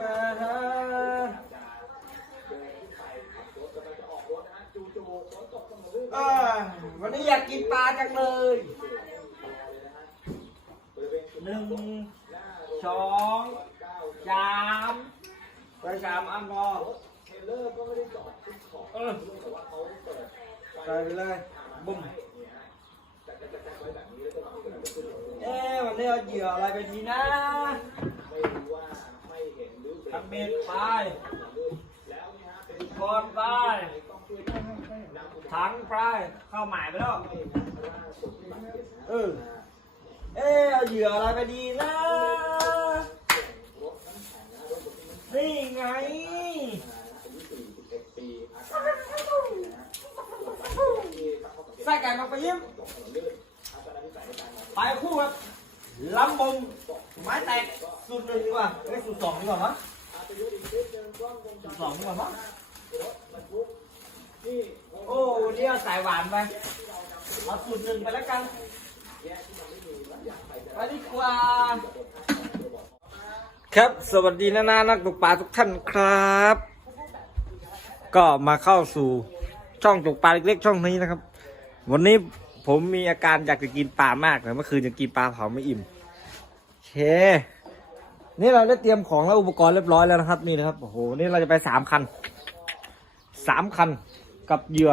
มาหาอ่าวันนี้อยากกินปลาจังเลยหนึ่งสองสามไปสามอันพอเออใส่ไปเลยบุ้มเอ๊ะวันนี้เอาเหยื่ออะไรไปดีนะ ทำเบ็ดไปกอนไปถังไปเข้าหมายไปแล้ว เออ เอ๊ะเอเหยื่ออะไรไปดีนะนี่ไงใส่ไก่มาไปยิ้มไปคู่ครับลำบงไม้แตกสูตรหนึ่งดีกว่าเอ้ยสูตรสองดีกว่ามั้งสูตรสองดีกว่ามั้งโอ้นี่เอาสายหวาน ไป เอาสูตรหนึ่งไปแล้วกัน ไปดีกว่า ครับ สวัสดีนานานักตกปลาทุกท่านครับ ก็มาเข้าสู่ช่องตกปลาเล็กๆช่องนี้นะครับ วันนี้ผมมีอาการอยากจะกินปลามากเลยเมื่อคืนยังกินปลาเผาไม่อิ่มเคนี่เราได้เตรียมของและอุปกรณ์เรียบร้อยแล้วนะครับนี่นะครับโอ้โหนี่เราจะไปสามคันสามคันกับเหยื่อ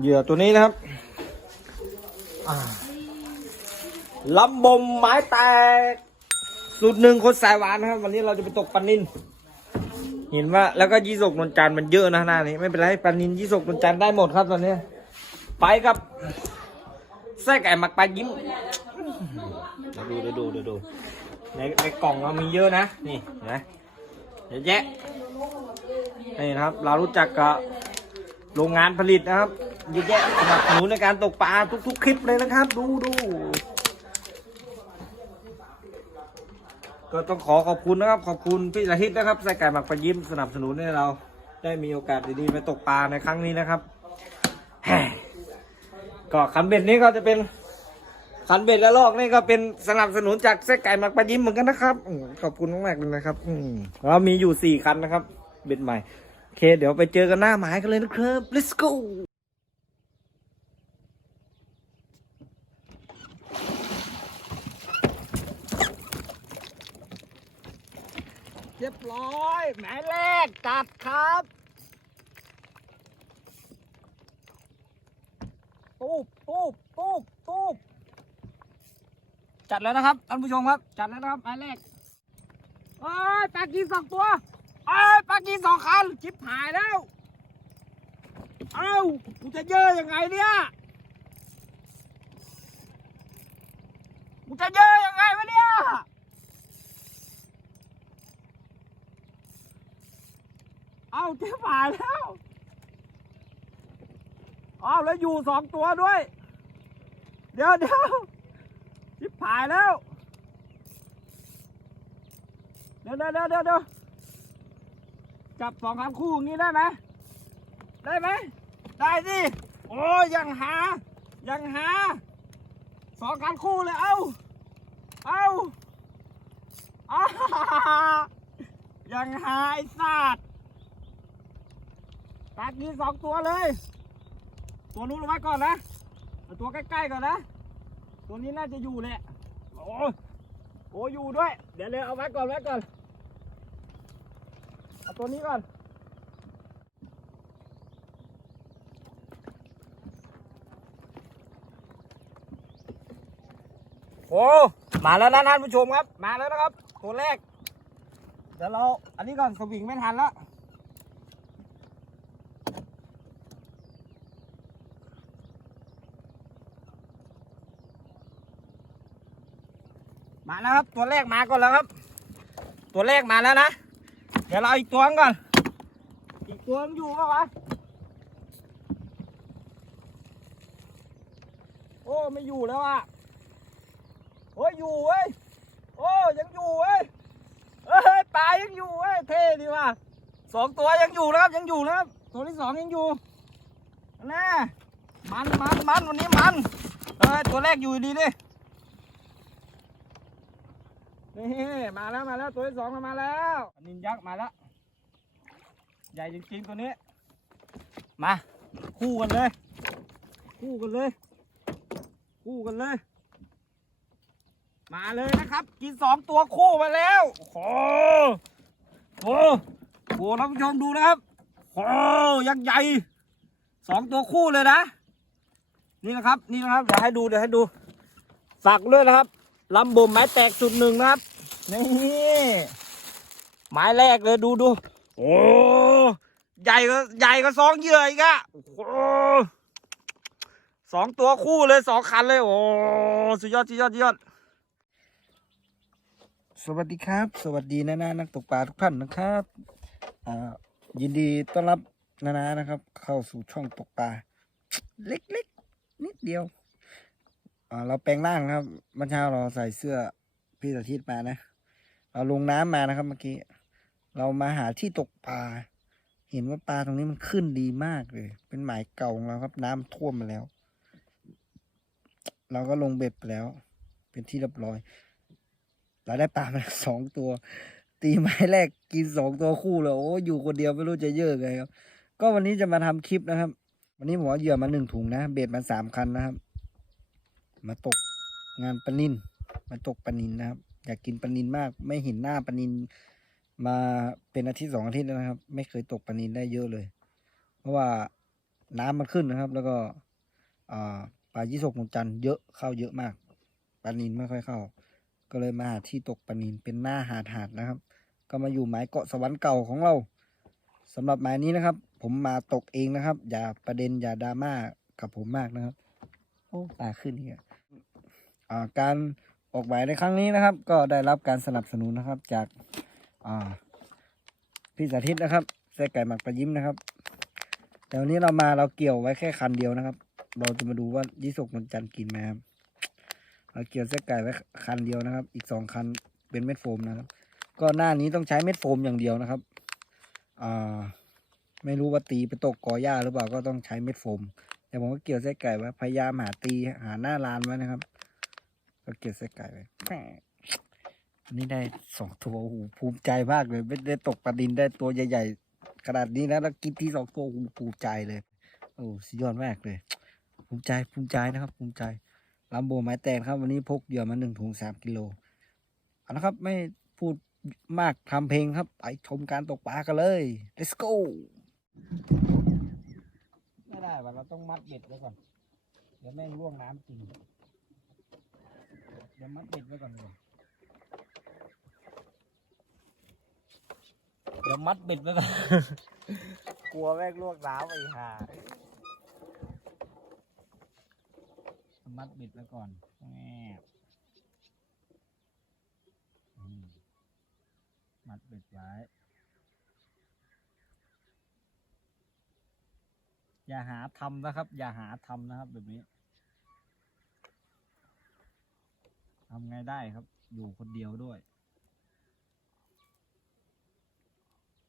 เหยื่อตัวนี้นะครับอ่าลำบมไม้แตกสูตรหนึ่งคนสายหวานนะครับ วันนี้เราจะไปตกปลานินเห็นว่าแล้วก็ยี่สกนนจันทร์มันเยอะนะหน้านี้ไม่เป็นไรปลานินยี่สกนนจันทร์ได้หมดครับตอนนี้ ไปครับไส้ไก่หมักปลายิ้มเดี๋ยวดูเดี๋ยวดูเดี๋ยวดูในในกล่องเรามีเยอะนะนี่เห็นไหมเยอะแยะนี่นะครับ เรารู้จักกับโรงงานผลิตนะครับ เยอะแยะสนับสนุนในการตกปลาทุกๆ คลิปเลยนะครับ ดูดูก็ต้องขอขอบคุณนะครับ ขอบคุณพี่ละฮิตนะครับใส่ไก่หมักปลายิ้มสนับสนุนให้เรา ได้มีโอกาสดีๆไปตกปลาในครั้งนี้นะครับก็ขันเบ็ดนี้ก็จะเป็นขันเบ็ดและลอกนี่ก็เป็นสนับสนุนจากไส้ไก่หมักปลายิ้มเหมือนกันนะครับขอบคุณมากๆเลยนะครับอืเรามีอยู่สี่คันนะครับ เบ็ดใหม่โอเค เดี๋ยวไปเจอกันหน้าหมายกันเลยนะครับ let's go เรียบร้อย หมายแรกจัดครับตูบตูบตูบตูบจัดแล้วนะครับท่านผู้ชมครับ จัดแล้วนะครับหมายแรกเอ้ยปลากีสองตัวเอ้ยปลากีสองคันชิบหายแล้ว เอ้ากูจะเยอะยังไงเนี่ยกูจะเยอะยังไงวะเนี่ย เอาเจ๊ฝ่ายแล้วเอาแล้วอยู่สองตัวด้วย เดี๋ยวเดี๋ยวชิบหายแล้ว เดี๋ยวเดี๋ยวเดี๋ยวเดี๋ยวจับสองคำคู่อย่างนี้ได้ไหมได้ไหมได้สิโอ้ยังหา ยังหาสองคันคู่เลย เอาเอาอายังหาไอ้สัตว์ ปลากีสองตัวเลย ตัวนู้นเอาไว้ก่อนนะตัวใกล้ๆก่อนนะ ตัวนี้น่าจะอยู่แหละโอ้ยโอ้ยอยู่ด้วย เดี๋ยวเลยเอาไว้ก่อนไว้ก่อนเอาตัวนี้ก่อนโอ้มาแล้วนะท่านผู้ชมครับ มาแล้วนะครับ ตัวแรกเดี๋ยวเราอันนี้ก่อนสวิงไม่ทันแล้วาแล้วครับ ตัวแรกมาก่อนแล้วครับ ตัวแรกมาแล้วนะ เดี๋ยวเราอีกตัวก่อน อีกตัวอยู่ปะวะ โอ้ไม่อยู่แล้วอะโอ้ยอยู่เว้ย โอ้ยังอยู่เว้ยเอ้ยปลายังอยู่เว้ยเท่ดีว่ะสองตัวยังอยู่นะครับยังอยู่นะครับ ตัวที่สองยังอยู่แน่มันมันมันวันนี้มันเอ้ยตัวแรกอยู่ดีดิ นี่มาแล้วมาแล้วตัวที่สองมาแล้วปลานินยักษ์มาแล้วใหญ่จริงๆตัวนี้ มาคู่กันเลย คู่กันเลย คู่กันเลย มาเลยนะครับ กินสองตัวคู่มาแล้วโอ้โหโอ้โหท่านผู้ชมดูนะครับโอ้ยักษ์ใหญ่สองตัวคู่เลยนะ นี่นะครับ นี่นะครับเดี๋ยวให้ดูเดี๋ยวให้ดูฝากด้วยนะครับ ลำบ่มไม้แตกจุดหนึ่งนะครับ นี่ไม้แรกเลยดูดูโอ้ใหญ่ก็ใหญ่ก็สองเหยื่ออีกอะโอ้สองตัวคู่เลยสองคันเลย โอ้สุดยอดสุดยอดสุดยอดสวัสดีครับ สวัสดีนานานักตกปลาทุกท่านนะครับอ่ายินดีต้อนรับนานานะครับ เข้าสู่ช่องตกปลา เล็กๆ นิดเดียว เราแปลงร่างนะครับเมื่อเช้าเราใส่เสื้อพี่สาธิตมานะ เราลงน้ำมานะครับเมื่อกี้ เรามาหาที่ตกปลา เห็นว่าปลาตรงนี้มันขึ้นดีมากเลย เป็นหมายเก่าของเราครับ น้ำท่วมมาแล้ว เราก็ลงเบ็ดไปแล้ว เป็นที่เรียบร้อย เราได้ปลามาสองตัว ตีไม้แรกกินสองตัวคู่เลยโอ้อยู่คนเดียวไม่รู้จะเยอะไงครับ ก็วันนี้จะมาทำคลิปนะครับ วันนี้ผมเอาเหยื่อมาหนึ่งถุงนะ เบ็ดมาสามคันนะครับ มาตกงานปลานินมาตกปลานินนะครับ อยากกินปลานินมาก ไม่เห็นหน้าปลานินมาเป็นอาทิตย์สองอาทิตย์แล้วนะครับ ไม่เคยตกปลานินได้เยอะเลย เพราะว่าน้ำมันขึ้นนะครับ แล้วก็ปลายี่สกมุนจันเยอะเข้าเยอะมากปลานินไม่ค่อยเข้า ก็เลยมาหาที่ตกปลานินเป็นหน้าหาดหาดนะครับ ก็มาอยู่หมายเกาะสวรรค์เก่าของเราสำหรับหมายนี้นะครับ ผมมาตกเองนะครับ อย่าประเด็นอย่าดราม่ากับผมมากนะครับ โอ้ปลาขึ้นอีกอะอ่า การออกหมายในครั้งนี้นะครับ ก็ได้รับการสนับสนุนนะครับ จากพี่สาธิตนะครับแซ่ไก่หมักปลายิ้มนะครับแต่วันนี้เรามาเราเกี่ยวไว้แค่คันเดียวนะครับ เราจะมาดูว่ายี่สกมันจันทร์กินไหมครับเราเกี่ยวเส้ไก่ไว้คันเดียวนะครับ อีกสองคันเป็นเม็ดโฟมนะครับ ก็หน้านี้ต้องใช้เม็ดโฟมอย่างเดียวนะครับอ่าไม่รู้ว่าตีไปตกกอหญ้าหรือเปล่าก็ต้องใช้เม็ดโฟม แต่ผมก็เกี่ยวเส้ไก่ไว้พยายามหาตีหาหน้าลานไว้นะครับ เกียวเส้นไก่ไว้แหม่อันนี้ได้สองตัวโอ้โหภูมิใจมากเลย ไม่ได้ตกปลาดินได้ตัวใหญ่ ๆ ขนาดนี้นะแล้วกินที่สองตัวโอ้โหภูมิใจเลย โอ้สุดยอดมากเลย ภูมิใจภูมิใจนะครับ ภูมิใจลำโบไม้แตกครับ วันนี้พกเหยื่อมาหนึ่งถุงสามกิโลเอาละครับ ไม่พูดมากทำเพลงครับ ไปชมการตกปลากันเลย let's go ไม่ได้ว่ะเราต้องมัดเบ็ดไว้ก่อน เดี๋ยวแม่งล่วงน้ำจริง เดี๋ยวมัดเบ็ดไว้ก่อนดีกว่าเดี๋ยวมัดเบ็ดไว้ก่อน กลัวแม่งล่วงน้ำไปห่ามัดบิดไว้ก่อนแอบอืมมัดบิดไว้ อย่าหาทำนะครับ อย่าหาทำนะครับแบบนี้ ทำไงได้ครับ อยู่คนเดียวด้วย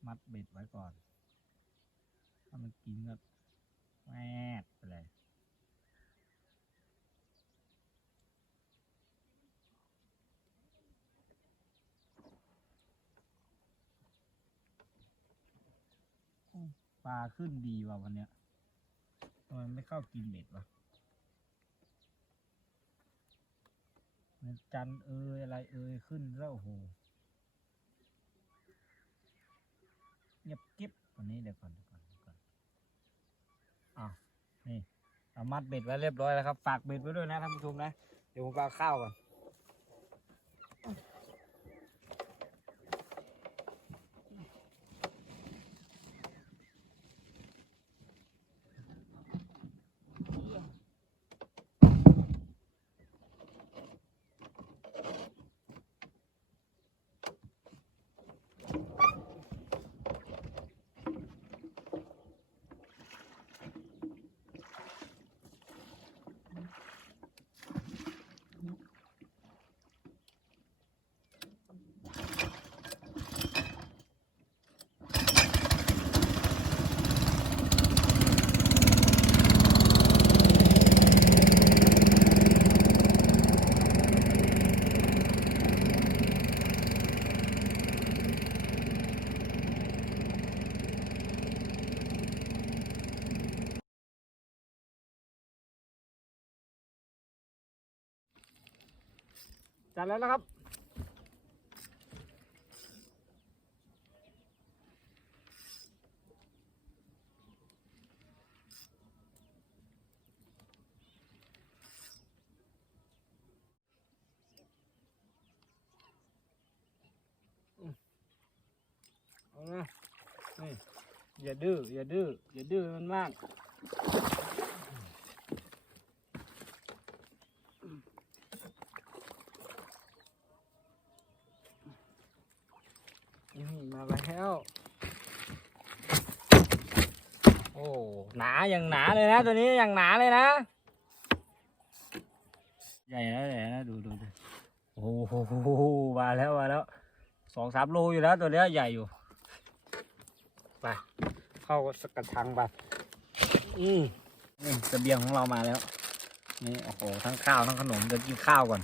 มัดเบ็ดไว้ก่อน ถ้ามันกินก็แอบไปเลยปลาขึ้นดีว่ะวันเนี้ยทำไมไม่เข้ากินเบ็ดวะมัน จันเอยอะไรเอยขึ้นแล้วโอ้โหเงียบกิ๊บวันนี้เดี๋ยวก่อนเดี๋ยวก่อนเดี๋ยวก่อนอะนี่เอามัดเบ็ดไว้เรียบร้อยแล้วครับ ฝากเบ็ดไว้ด้วยนะท่านผู้ชมนะ เดี๋ยวผมไปเอาข้าวก่อน จัดแล้วนะครับ เอานะนี่อย่าดื้ออย่าดื้ออย่าดื้อมันมาก นี่มาแล้ว โอ้หนาอย่างหนาเลยนะ ตัวนี้อย่างหนาเลยนะ ใหญ่แล้วใหญ่แล้วดูดูดูโอ้โหมาแล้วมาแล้วสองสามโลอยู่แล้วตัวนี้ใหญ่อยู่ไปเข้าสกัดทางไปอืมนี่เสบียงของเรามาแล้วนี่โอ้โหทั้งข้าวทั้งขนมเดี๋ยวกินข้าวก่อน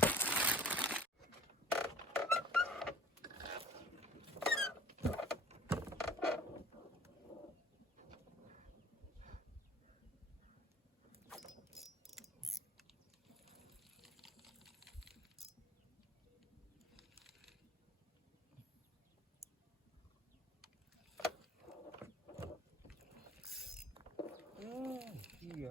อืมเหี้ย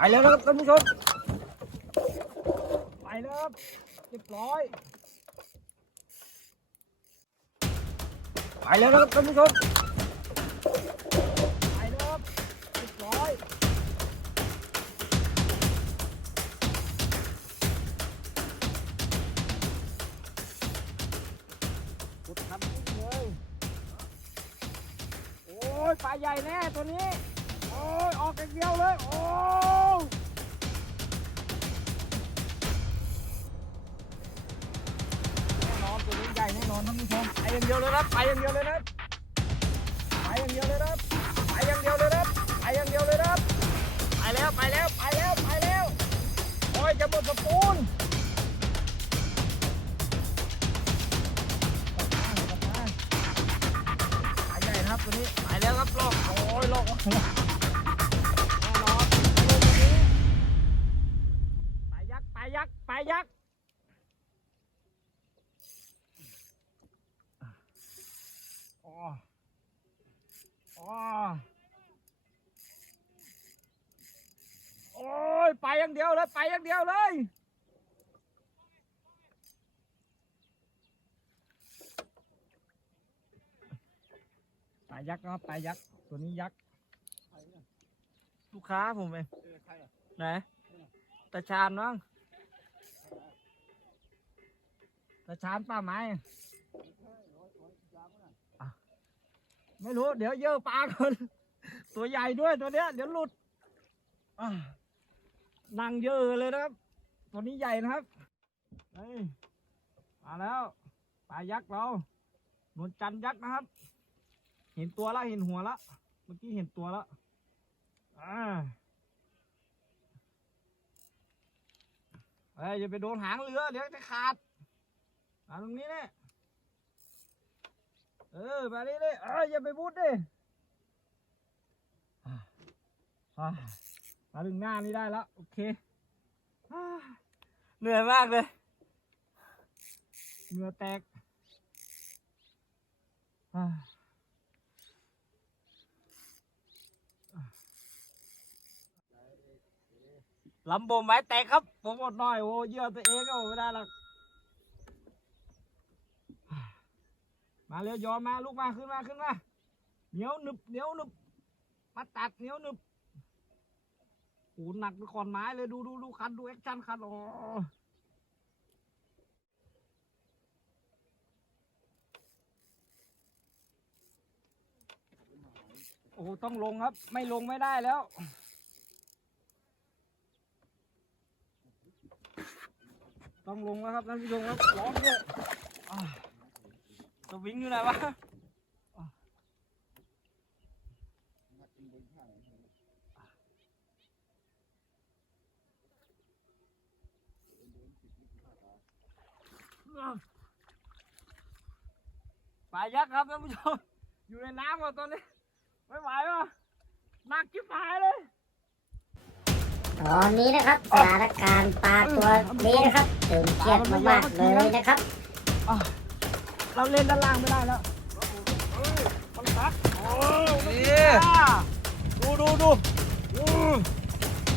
ไปแล้วครับท่านผู้ชมไปแล้วครับเรียบร้อยไปแล้วครับท่านผู้ชมไปแล้วครับเรียบร้อยกดคันนิดเลยโอ้ยปลาใหญ่แน่ตัวนี้ อ้ยออกกันเดียวเลย โอ้ยแน่นอนตัวนี้ใหญ่แน่นอนท่านผู้ชมไปอย่างเดียวเลยนะไปอย่างเดียวเลยนะไปอย่างเดียวเลยนะไปอย่างเดียวเลยนะไปอย่างเดียวเลยนะไปแล้วไปแล้วไปแล้วไปแล้วโอ้ยจะหมดสปูนปลใหญ่นะครับตัวนี้ไปแล้วครับลอกโอ้ยลอก อย่างเดียวเลย ไปอย่างเดียวเลย ปลายักษ์นะครับปลายักษ์ตัวนี้ยักษ์ลูกค้าผมเองไหนตาชานมั้งตาชานป้าไม้อะไม่รู้ เดี๋ยวเยอะปลาก่อนตัวใหญ่ด้วยตัวเนี้ย เดี๋ยวหลุดอะ นั่งเยอะเลยนะครับ ตัวนี้ใหญ่นะครับเฮ้ยมาแล้วปลายักษ์เรานวลจันยักษ์นะครับ เห็นตัวแล้วเห็นหัวแล้วเมื่อกี้เห็นตัวแล้วอ่าเอ้ยอย่าไปโดนหางเรือเดี๋ยวจะขาดมาตรงนี้เนี่ยเออมานี่เลยเอ้ยอย่าไปบูดดิอ่า มาถึงหน้านี้ได้แล้ว โอเคอ่าเหนื่อยมากเลยเหงื่อแตกอ่าลำโบมไม้แตกครับ ผมอดหน่อยโอ้เยื่อตัวเองก็ไม่ได้หรอกมาเร็วยอมมาลูกมาขึ้นมาขึ้นมาเหนียวหนึบเหนียวหนึบมาตัดเหนียวหนึบโอ้ หนักไปขอนไม้เลยดูดูดูคันดูแอคชั่นคันโอ้โอ้โหต้องลงครับ ไม่ลงไม่ได้แล้ว ต้องลงแล้วครับท่านผู้ชมครับร้อนด้วยอ่าสวิงอยู่ไหนวะ ปลายักษ์ครับท่านผู้ชม อยู่ในน้ำก่อนตอนนี้ ไม่ไหวว่ะหนักจิ๊บหายเลย ตอนนี้นะครับสถานการณ์ปลาตัวนี้นะครับตึงเครียดมากๆเลยนะครับ เราเล่นด้านล่างไม่ได้แล้วมันซักโอ้ดูดูดูดู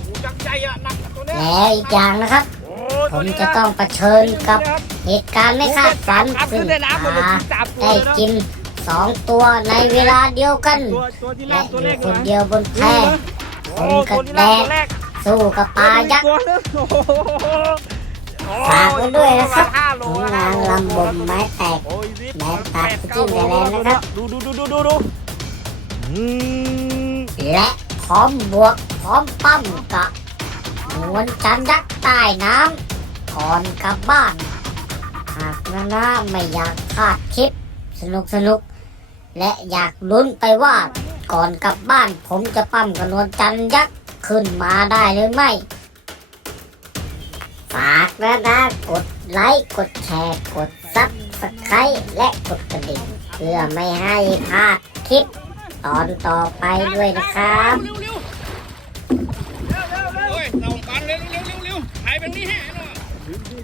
ดูจังใจอะหนักตัวเนี้ยแล้วอีกอย่างนะครับโอ้ ผมจะต้องเผชิญกับเหตุการณ์ไม่คาดฝันซึ่งขึ้นในน้ำหาได้กินสองตัวในเวลาเดียวกันและอยู่คนเดียวบนแพโอ้ผมกับตัวที่แรกตัวแรกสู้กับปลายักษ์ตัวนึงโอ้โหฝากไว้ด้วยนะครับห้าโลผลห้งานลำบมไม้แตกโอ้ยสิบแม้ตัดแปที่เก้าไทยแลนด์นะครับดูดูดูดูดูดูและพร้อมบวกพร้อมปั้มกับนวลจันทร์ยักษ์ใต้น้ำ ก่อนกลับบ้าน หากนานาไม่อยากพลาดคลิปสนุกสนุกและอยากลุ้นไปว่าก่อนกลับบ้านผมจะปั้มกระนวลจันยักษ์ขึ้นมาได้หรือไม่ ฝากนะนะกดไลค์กดแชร์กดซับสไครต์และกดกระดิ่งเพื่อไม่ให้พลาดคลิปตอนต่อไปด้วยนะครับ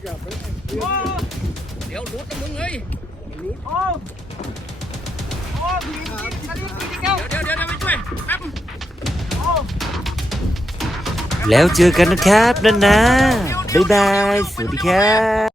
โอ้เดี๋ยวหลุดนะมึงเอ้ยโอ้โอ้ผีผีกระดิ่งผีเก้าเดี๋ยวเดี๋ยวเดี๋ยวไปช่วยแป๊บโอ้แล้วเจอกันนะครับ นันนะ บ๊ายบาย สวัสดีครับ